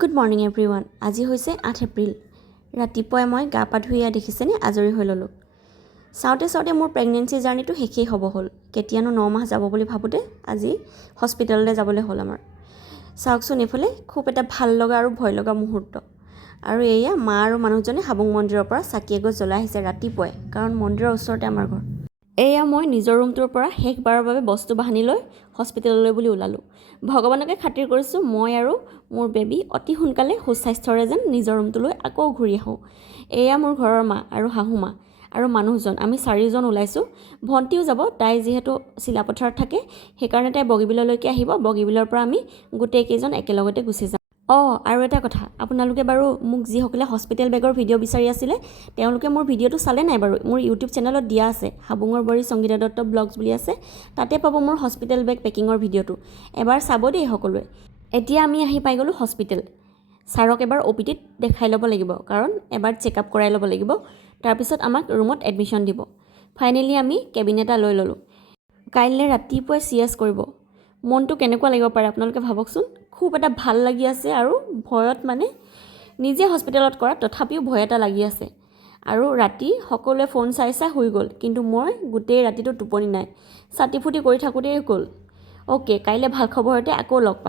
Good morning everyone. আজি হৈছে 8 এপ্ৰিল। ৰাতিপুৱাই মই গা পা ধুই দেখিছেনে আজৰি হৈ ল'লোঁ। চাওঁতে মোৰ প্ৰেগনেঞ্চি জাৰ্ণিটো শেষেই হ'ব হ'ল। কেতিয়ানো 9 মাহ যাব বুলি ভাবোঁতে আজি হস্পিটেললৈ যাবলৈ হ'ল আমাৰ। চাওকচোন এইফালে খুব এটা ভাল লগা আৰু ভয় লগা মুহূৰ্ত। আৰু এয়া মা আৰু মানুহজনে হাবুং মন্দিৰৰ পৰা চাকি এগছ জ্বলাই আহিছে ৰাতিপুৱাই, কাৰণ মন্দিৰৰ ওচৰতে আমাৰ ঘৰ। এয়া মই নিজৰ ৰুমটোৰ পৰা শেষবাৰৰ বাবে বস্তু বাহানি লৈ হস্পিটেললৈ বুলি ওলালোঁ। ভগৱানকে খাতিৰ কৰিছোঁ মই আৰু মোৰ বেবী অতি সোনকালে সুস্বাস্থ্যৰে যেন নিজৰ ৰুমটোলৈ আকৌ ঘূৰি আহোঁ। এয়া মোৰ ঘৰৰ মা আৰু শাহু মা আৰু মানুহজন, আমি 4জন ওলাইছোঁ। ভণ্টিও যাব, তাই যিহেতু চিলাপথাৰত থাকে সেইকাৰণে তাই বগীবিললৈকে আহিব। বগীবিলৰ পৰা আমি গোটেইকেইজন একেলগতে গুচি যাম। আৰু এটা কথা, আপোনালোকে বাৰু মোক যিসকলে হস্পিটেল বেগৰ ভিডিঅ' বিচাৰি আছিলে তেওঁলোকে মোৰ ভিডিঅ'টো চালে নাই বাৰু? মোৰ ইউটিউব চেনেলত দিয়া আছে, হাবুঙৰ বোৱাৰী সংগীতা দত্ত ব্লগছ বুলি আছে, তাতে পাব মোৰ হস্পিটেল বেগ পেকিঙৰ ভিডিঅ'টো। এবাৰ চাব দেই সকলোৱে। এতিয়া আমি আহি পাই গ'লোঁ হস্পিটেল। ছাৰক এবাৰ OPDত দেখাই ল'ব লাগিব, কাৰণ এবাৰ চেকআপ কৰাই ল'ব লাগিব। তাৰপিছত আমাক ৰুমত এডমিশ্যন দিব। ফাইনেলি আমি কেবিন এটা লৈ ল'লোঁ। কাইলৈ ৰাতিপুৱাই CS কৰিব। মনটো কেনেকুৱা লাগিব পাৰে আপোনালোকে ভাবকচোন। খুব এটা ভাল লাগি আছে আৰু ভয়ত মানে নিজে হস্পিটেলত কৰা তথাপিও ভয় এটা লাগি আছে। আৰু ৰাতি সকলোৱে ফোন চাই শুই গ'ল, কিন্তু মই গোটেই ৰাতিটো টোপনি নাই, চাতি ফুটি কৰি থাকোঁতেই গ'ল। কাইলৈ ভাল খবৰতে আকৌ লগ পাম।